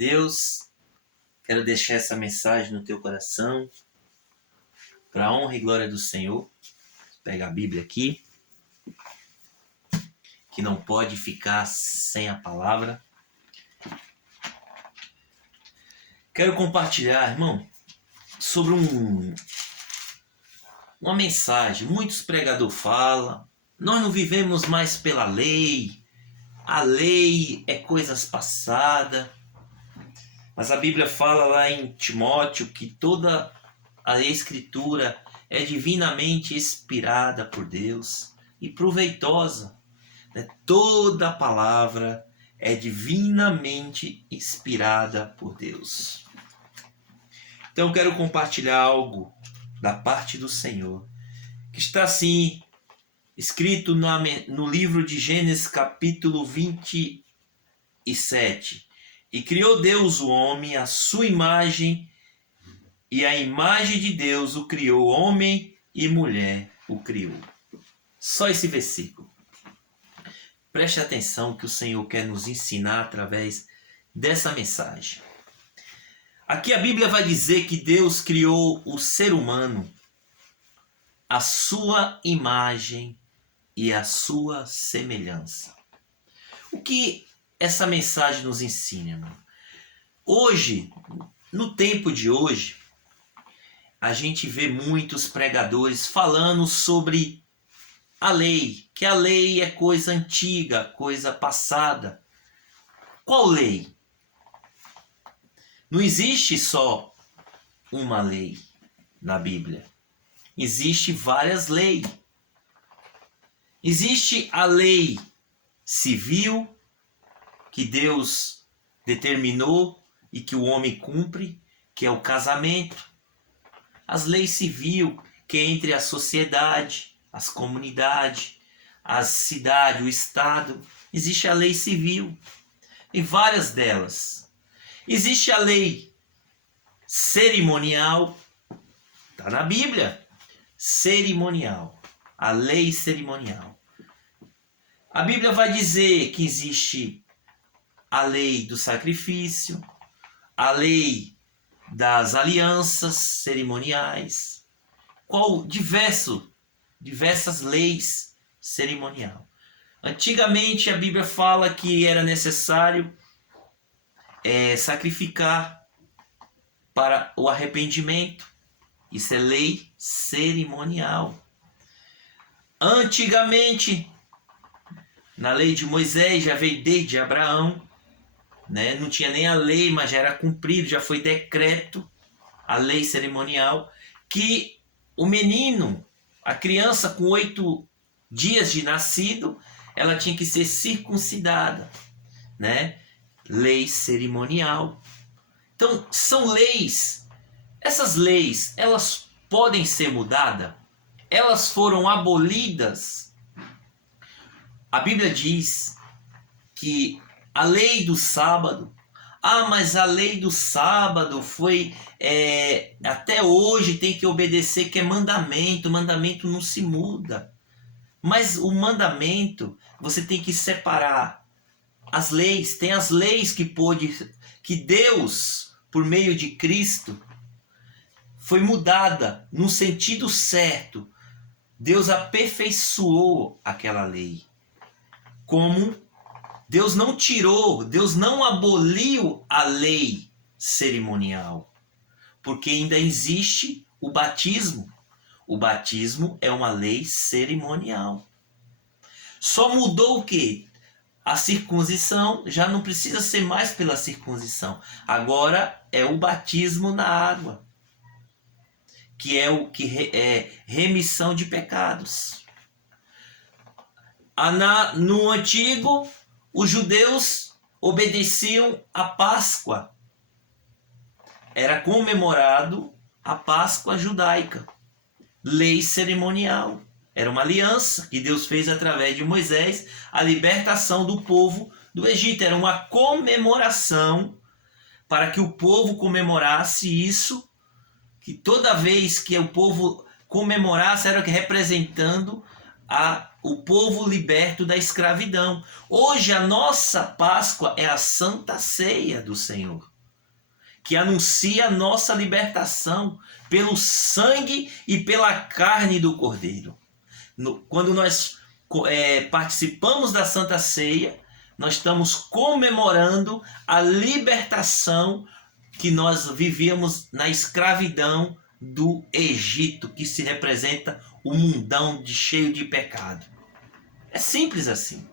Deus. Quero deixar essa mensagem no teu coração, para a honra e glória do Senhor. Pega a Bíblia aqui, que não pode ficar sem a palavra. Quero compartilhar, irmão, sobre uma mensagem. Muitos pregadores falam, nós não vivemos mais pela lei, a lei é coisas passadas. Mas a Bíblia fala lá em Timóteo que toda a Escritura é divinamente inspirada por Deus e proveitosa. Toda a palavra é divinamente inspirada por Deus. Então eu quero compartilhar algo da parte do Senhor, que está assim escrito no livro de Gênesis capítulo 27. E criou Deus o homem à sua imagem, e a imagem de Deus o criou, homem e mulher o criou. Só esse versículo. Preste atenção que o Senhor quer nos ensinar através dessa mensagem. Aqui a Bíblia vai dizer que Deus criou o ser humano à sua imagem e à sua semelhança. O que essa mensagem nos ensina, irmão? Hoje, no tempo de hoje, a gente vê muitos pregadores falando sobre a lei, que a lei é coisa antiga, coisa passada. Qual lei? Não existe só uma lei na Bíblia. Existem várias leis. Existe a lei civil, que Deus determinou e que o homem cumpre, que é o casamento. As leis civis, que é entre a sociedade, as comunidades, as cidades, o Estado. Existe a lei civil, e várias delas. Existe a lei cerimonial, está na Bíblia, cerimonial, a lei cerimonial. A Bíblia vai dizer que existe a lei do sacrifício, a lei das alianças cerimoniais, diversas leis cerimoniais. Antigamente a Bíblia fala que era necessário sacrificar para o arrependimento. Isso é lei cerimonial. Antigamente, na lei de Moisés, já veio desde Abraão, né? Não tinha nem a lei, mas já era cumprido, já foi decreto, a lei cerimonial, que o menino, a criança com 8 dias de nascido, ela tinha que ser circuncidada, né? Lei cerimonial. Então, são leis. Essas leis, elas podem ser mudadas? Elas foram abolidas? A Bíblia diz que a lei do sábado, mas a lei do sábado foi, até hoje tem que obedecer, que é mandamento, o mandamento não se muda. Mas o mandamento, você tem que separar as leis. Tem as leis que Deus, por meio de Cristo, foi mudada no sentido certo. Deus aperfeiçoou aquela lei. Como Deus não tirou, Deus não aboliu a lei cerimonial, porque ainda existe o batismo. O batismo é uma lei cerimonial. Só mudou o quê? A circuncisão já não precisa ser mais pela circuncisão. Agora é o batismo na água, que é o que é remissão de pecados. No antigo, os judeus obedeciam à Páscoa. Era comemorado a Páscoa judaica. Lei cerimonial. Era uma aliança que Deus fez através de Moisés, a libertação do povo do Egito. Era uma comemoração para que o povo comemorasse isso, que toda vez que o povo comemorasse era representando o povo liberto da escravidão. Hoje a nossa Páscoa é a Santa Ceia do Senhor. que anuncia a nossa libertação pelo sangue e pela carne do Cordeiro. Quando nós participamos da Santa Ceia, nós estamos comemorando a libertação que nós vivíamos na escravidão do Egito, que se representa o mundão cheio de pecado. É simples assim.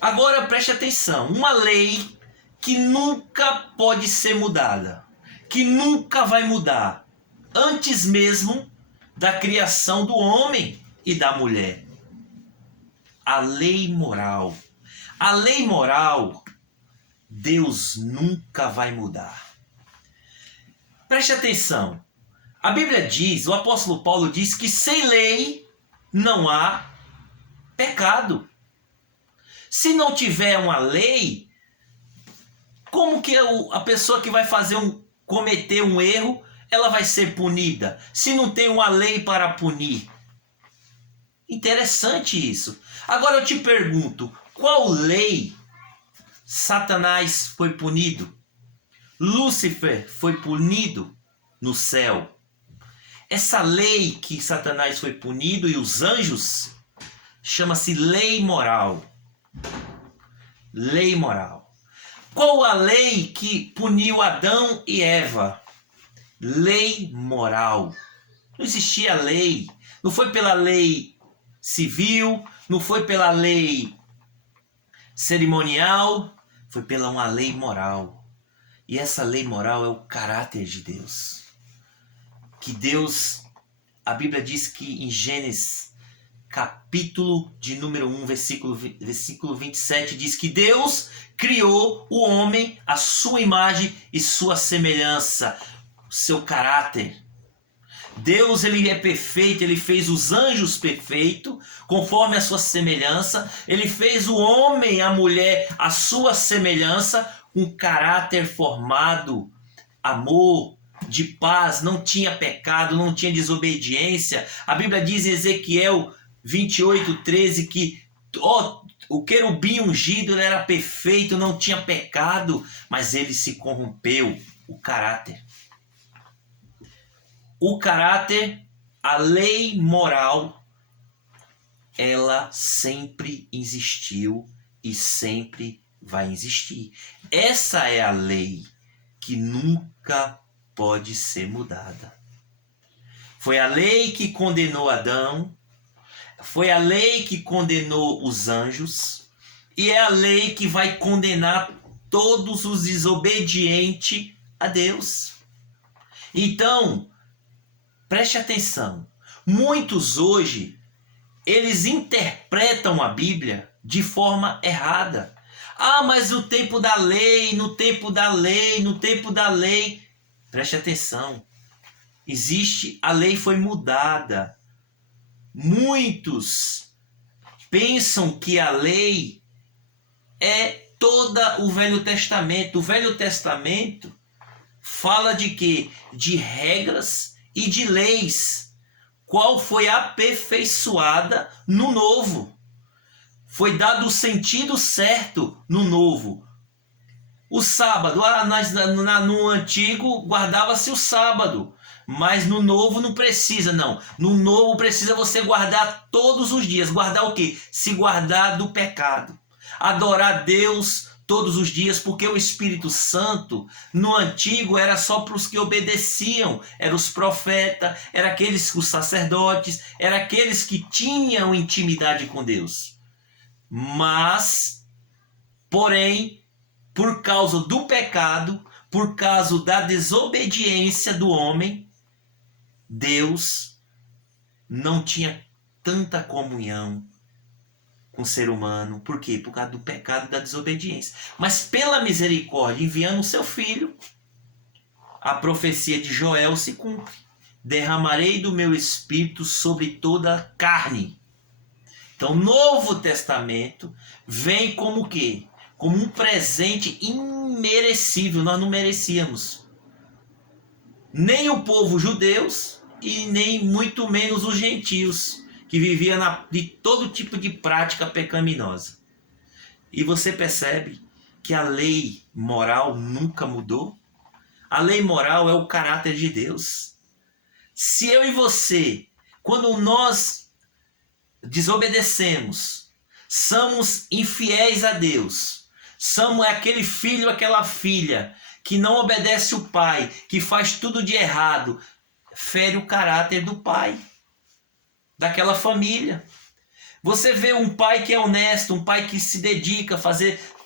Agora preste atenção, uma lei que nunca pode ser mudada, que nunca vai mudar, antes mesmo da criação do homem e da mulher. A lei moral. A lei moral, Deus nunca vai mudar. Preste atenção. A Bíblia diz, o apóstolo Paulo diz que sem lei não há pecado. Se não tiver uma lei, como que a pessoa que vai cometer um erro, ela vai ser punida? Se não tem uma lei para punir. Interessante isso. Agora eu te pergunto, qual lei Satanás foi punido? Lúcifer foi punido no céu. Essa lei que Satanás foi punido e os anjos chama-se lei moral. Lei moral. Qual a lei que puniu Adão e Eva? Lei moral. Não existia lei. Não foi pela lei civil, não foi pela lei cerimonial, foi pela uma lei moral. E essa lei moral é o caráter de Deus. Que Deus, a Bíblia diz que em Gênesis, capítulo de número 1, versículo 27, diz que Deus criou o homem à sua imagem e sua semelhança, o seu caráter. Deus, ele é perfeito, ele fez os anjos perfeitos, conforme a sua semelhança. Ele fez o homem, a mulher, a sua semelhança, com caráter formado, amor, de paz, não tinha pecado, não tinha desobediência. A Bíblia diz em Ezequiel 28:13 que o querubim ungido ele era perfeito, não tinha pecado, mas ele se corrompeu, o caráter. O caráter, a lei moral, ela sempre existiu e sempre vai existir. Essa é a lei que nunca pode ser mudada. Foi a lei que condenou Adão, foi a lei que condenou os anjos, e é a lei que vai condenar todos os desobedientes a Deus. Então, preste atenção, muitos hoje, eles interpretam a Bíblia de forma errada. Ah, mas no tempo da lei, no tempo da lei, no tempo da lei. Preste atenção, a lei foi mudada. Muitos pensam que a lei é todo o Velho Testamento. O Velho Testamento fala de quê? De regras e de leis, qual foi aperfeiçoada no Novo. Foi dado o sentido certo no Novo. O sábado, no Antigo guardava-se o sábado, mas no Novo não precisa, não. No Novo precisa você guardar todos os dias. Guardar o quê? Se guardar do pecado. Adorar Deus todos os dias, porque o Espírito Santo no Antigo era só para os que obedeciam, eram os profetas, eram os sacerdotes, eram aqueles que tinham intimidade com Deus. Mas, porém, por causa do pecado, por causa da desobediência do homem, Deus não tinha tanta comunhão com o ser humano. Por quê? Por causa do pecado e da desobediência. Mas pela misericórdia, enviando o seu filho, a profecia de Joel se cumpre. Derramarei do meu espírito sobre toda a carne. Então, o Novo Testamento vem como o quê? Como um presente imerecível. Nós não merecíamos. Nem o povo judeus e nem muito menos os gentios, que vivia de todo tipo de prática pecaminosa. E você percebe que a lei moral nunca mudou? A lei moral é o caráter de Deus. Se eu e você, quando nós desobedecemos, somos infiéis a Deus, somos aquele filho, aquela filha que não obedece o pai, que faz tudo de errado, fere o caráter do pai, daquela família. Você vê um pai que é honesto, um pai que se dedica a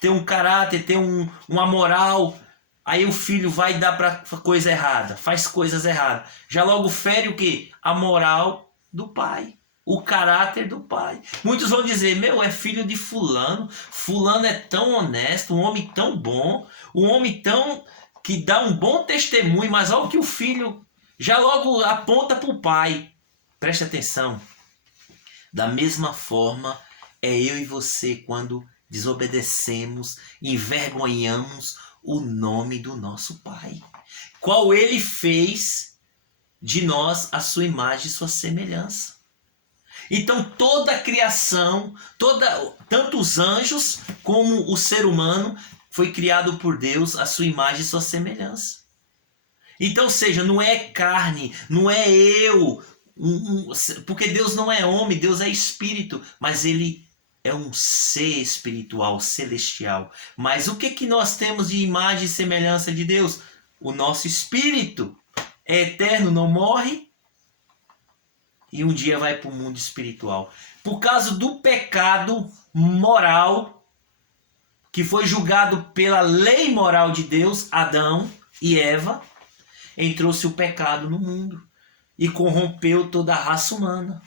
ter um caráter, ter uma moral. Aí o filho vai dar para coisa errada, faz coisas erradas. Já logo fere o quê? A moral do pai, o caráter do pai. Muitos vão dizer, é filho de fulano. Fulano é tão honesto, um homem tão bom, um homem tão que dá um bom testemunho, mas olha o que o filho já logo aponta para o pai. Preste atenção. Da mesma forma, é eu e você quando desobedecemos, envergonhamos o nome do nosso Pai. Qual ele fez de nós a sua imagem e sua semelhança. Então toda a criação, tanto os anjos como o ser humano, foi criado por Deus a sua imagem e sua semelhança. Então, seja, não é carne, não é eu, porque Deus não é homem, Deus é espírito, mas ele é um ser espiritual, celestial. Mas o que nós temos de imagem e semelhança de Deus? O nosso espírito é eterno, não morre e um dia vai para o mundo espiritual. Por causa do pecado moral que foi julgado pela lei moral de Deus, Adão e Eva, entrou-se o pecado no mundo e corrompeu toda a raça humana.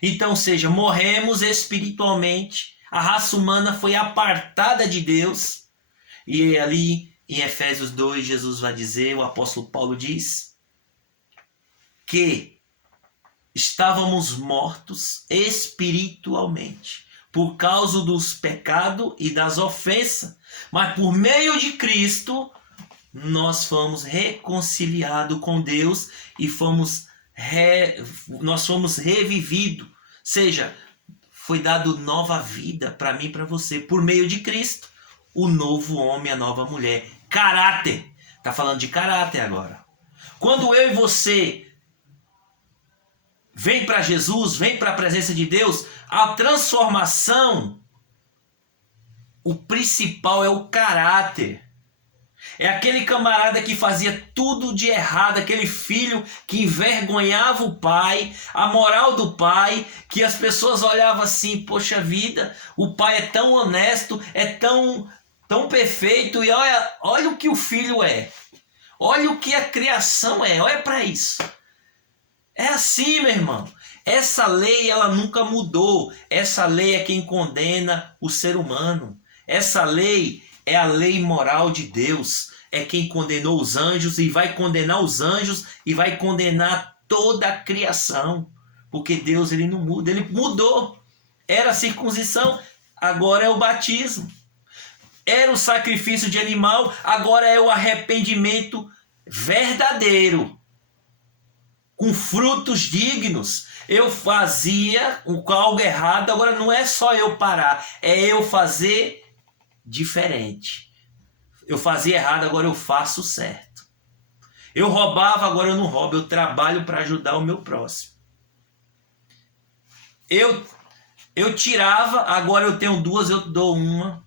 Então, seja, morremos espiritualmente, a raça humana foi apartada de Deus, e ali em Efésios 2, Jesus vai dizer, o apóstolo Paulo diz, que estávamos mortos espiritualmente, por causa dos pecados e das ofensas, mas por meio de Cristo, nós fomos reconciliados com Deus e nós fomos revividos. Seja, foi dado nova vida para mim e para você, por meio de Cristo. O novo homem, a nova mulher. Caráter. Está falando de caráter agora. Quando eu e você vem para Jesus, vem para a presença de Deus, a transformação, o principal é o caráter. É aquele camarada que fazia tudo de errado, aquele filho que envergonhava o pai, a moral do pai, que as pessoas olhavam assim, poxa vida, o pai é tão honesto, é tão perfeito, e olha o que o filho é. Olha o que a criação é, olha para isso. É assim, meu irmão. Essa lei, ela nunca mudou. Essa lei é quem condena o ser humano. Essa lei é a lei moral de Deus. É quem condenou os anjos e vai condenar os anjos e vai condenar toda a criação. Porque Deus, ele não muda. Ele mudou. Era a circuncisão, agora é o batismo. Era o sacrifício de animal, agora é o arrependimento verdadeiro. Com frutos dignos. Eu fazia algo errado, agora não é só eu parar, é eu fazer diferente. Eu fazia errado, agora eu faço certo. Eu roubava, agora eu não roubo, eu trabalho para ajudar o meu próximo. Eu tirava, agora eu tenho duas, eu dou uma.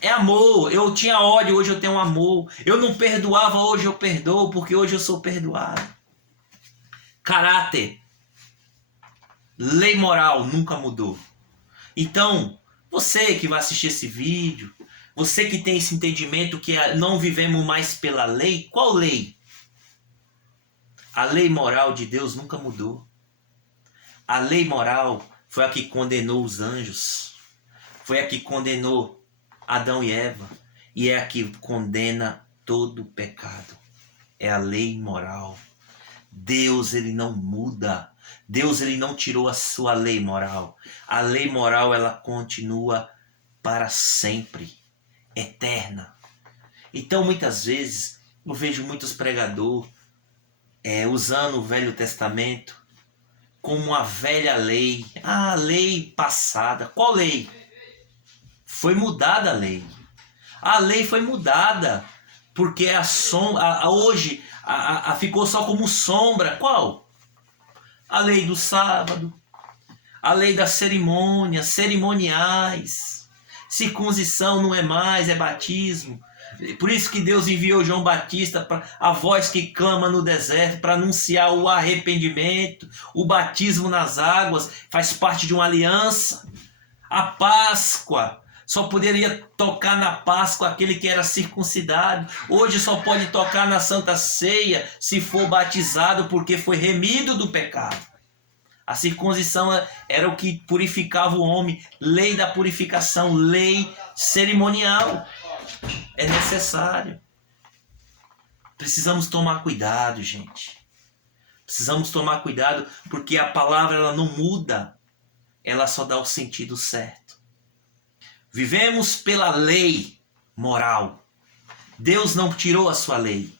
É amor, eu tinha ódio, hoje eu tenho amor. Eu não perdoava, hoje eu perdoo, porque hoje eu sou perdoado. Caráter, lei moral nunca mudou. Então, você que vai assistir esse vídeo, você que tem esse entendimento que não vivemos mais pela lei, qual lei? A lei moral de Deus nunca mudou. A lei moral foi a que condenou os anjos, foi a que condenou Adão e Eva, e é a que condena todo o pecado. É a lei moral. Deus, ele não muda. Deus, ele não tirou a sua lei moral. A lei moral, ela continua para sempre, eterna. Então, muitas vezes, eu vejo muitos pregadores usando o Velho Testamento como uma velha lei. Ah, lei passada. Qual lei? Foi mudada a lei. A lei foi mudada. Porque hoje ficou só como sombra. Qual? A lei do sábado, a lei das cerimônias, cerimoniais. Circuncisão não é mais, é batismo. Por isso que Deus enviou João Batista, a voz que clama no deserto, para anunciar o arrependimento. O batismo nas águas faz parte de uma aliança. A Páscoa, só poderia tocar na Páscoa aquele que era circuncidado. Hoje só pode tocar na Santa Ceia se for batizado, porque foi remido do pecado. A circuncisão era o que purificava o homem. Lei da purificação, lei cerimonial. É necessário. Precisamos tomar cuidado, gente. Precisamos tomar cuidado, porque a palavra ela não muda. Ela só dá o sentido certo. Vivemos pela lei moral. Deus não tirou a sua lei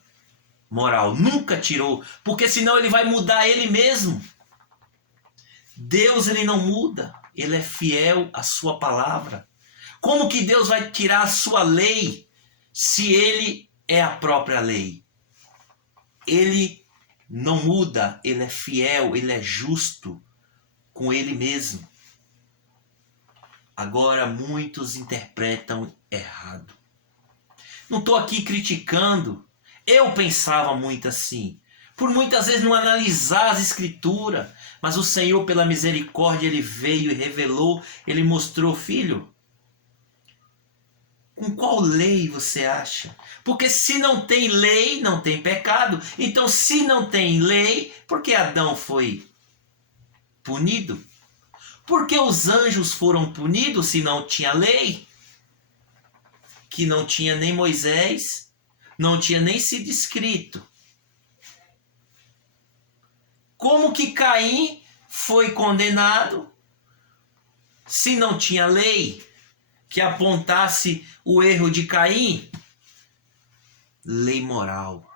moral. Nunca tirou. Porque senão ele vai mudar ele mesmo. Deus ele não muda. Ele é fiel à sua palavra. Como que Deus vai tirar a sua lei se ele é a própria lei? Ele não muda. Ele é fiel. Ele é justo com ele mesmo. Agora muitos interpretam errado. Não estou aqui criticando. Eu pensava muito assim. Por muitas vezes não analisar as escrituras. Mas o Senhor, pela misericórdia, ele veio e revelou. Ele mostrou, filho, com qual lei você acha? Porque se não tem lei, não tem pecado. Então, se não tem lei, por que Adão foi punido? Porque os anjos foram punidos se não tinha lei? Que não tinha nem Moisés, não tinha nem sido escrito. Como que Caim foi condenado se não tinha lei que apontasse o erro de Caim? Lei moral.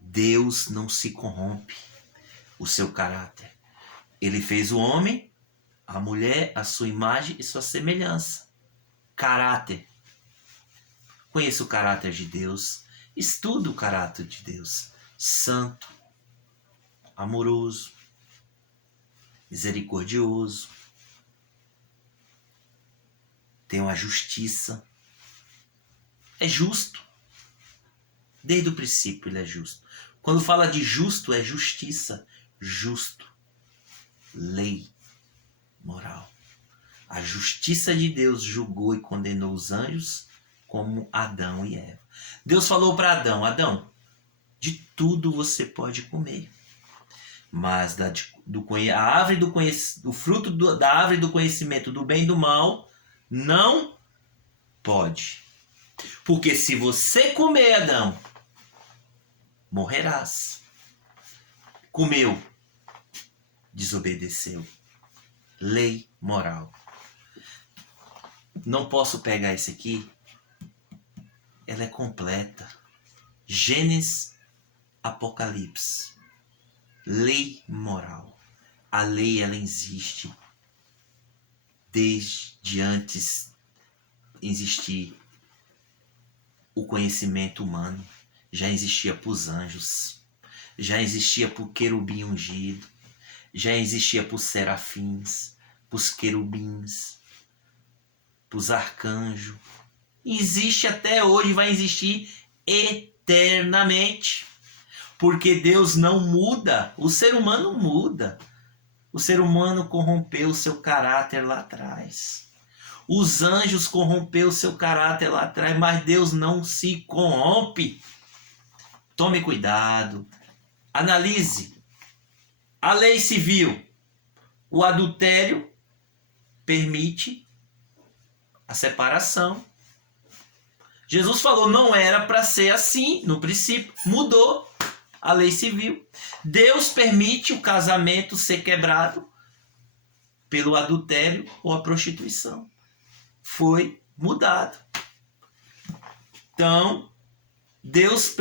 Deus não se corrompe o seu caráter. Ele fez o homem, a mulher, a sua imagem e sua semelhança. Caráter. Conheça o caráter de Deus. Estuda o caráter de Deus. Santo, amoroso, misericordioso. Tem uma justiça. É justo. Desde o princípio ele é justo. Quando fala de justo, é justiça. Justo. Lei. Moral. A justiça de Deus julgou e condenou os anjos como Adão e Eva. Deus falou para Adão, Adão, de tudo você pode comer, mas a árvore do fruto da árvore do conhecimento do bem e do mal não pode. Porque se você comer, Adão, morrerás. Comeu, desobedeceu. Lei moral. Não posso pegar esse aqui. Ela é completa. Gênesis, Apocalipse. Lei moral. A lei ela existe desde antes existir o conhecimento humano. Já existia para os anjos. Já existia para o querubim ungido. Já existia para os serafins, para os querubins, para os arcanjos. Existe até hoje, vai existir eternamente. Porque Deus não muda, o ser humano muda. O ser humano corrompeu o seu caráter lá atrás. Os anjos corrompeu o seu caráter lá atrás, mas Deus não se corrompe. Tome cuidado, analise. A lei civil, o adultério permite a separação. Jesus falou, não era para ser assim no princípio, mudou a lei civil. Deus permite o casamento ser quebrado pelo adultério ou a prostituição. Foi mudado. Então, Deus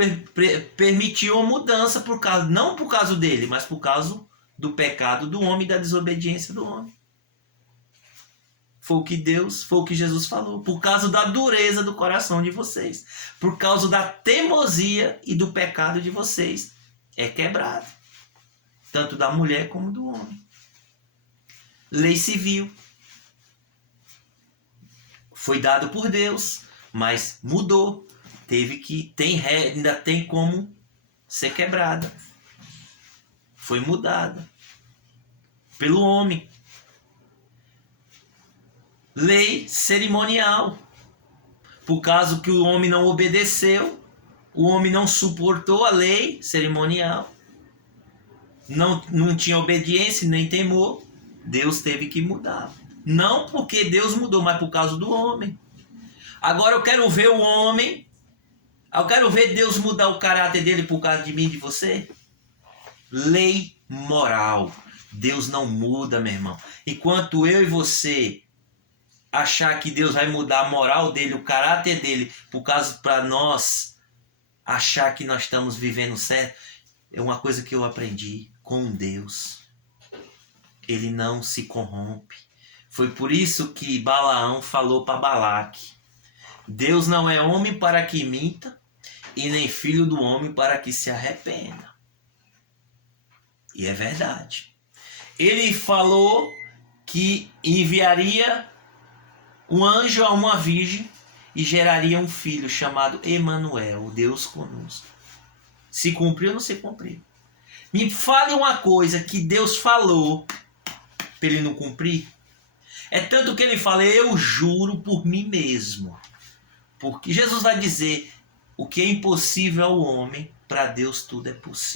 permitiu a mudança não por causa dele, mas por causa do pecado do homem e da desobediência do homem. Foi o que Jesus falou. Por causa da dureza do coração de vocês. Por causa da teimosia e do pecado de vocês. É quebrado. Tanto da mulher como do homem. Lei civil. Foi dado por Deus, mas mudou. Ainda tem como ser quebrada. Foi mudada pelo homem. Lei cerimonial. Por causa que o homem não obedeceu, o homem não suportou a lei cerimonial, não tinha obediência nem temor, Deus teve que mudar. Não porque Deus mudou, mas por causa do homem. Agora eu quero ver o homem, eu quero ver Deus mudar o caráter dele por causa de mim e de você. Lei moral. Deus não muda, meu irmão. Enquanto eu e você achar que Deus vai mudar a moral dele, o caráter dele, por causa para nós achar que nós estamos vivendo certo, é uma coisa que eu aprendi com Deus. Ele não se corrompe. Foi por isso que Balaão falou para Balaque: Deus não é homem para que minta, e nem filho do homem para que se arrependa. E é verdade. Ele falou que enviaria um anjo a uma virgem e geraria um filho chamado Emanuel, Deus conosco. Se cumpriu ou não se cumpriu? Me fale uma coisa que Deus falou para ele não cumprir. É tanto que ele fala: eu juro por mim mesmo. Porque Jesus vai dizer: o que é impossível ao homem, para Deus tudo é possível.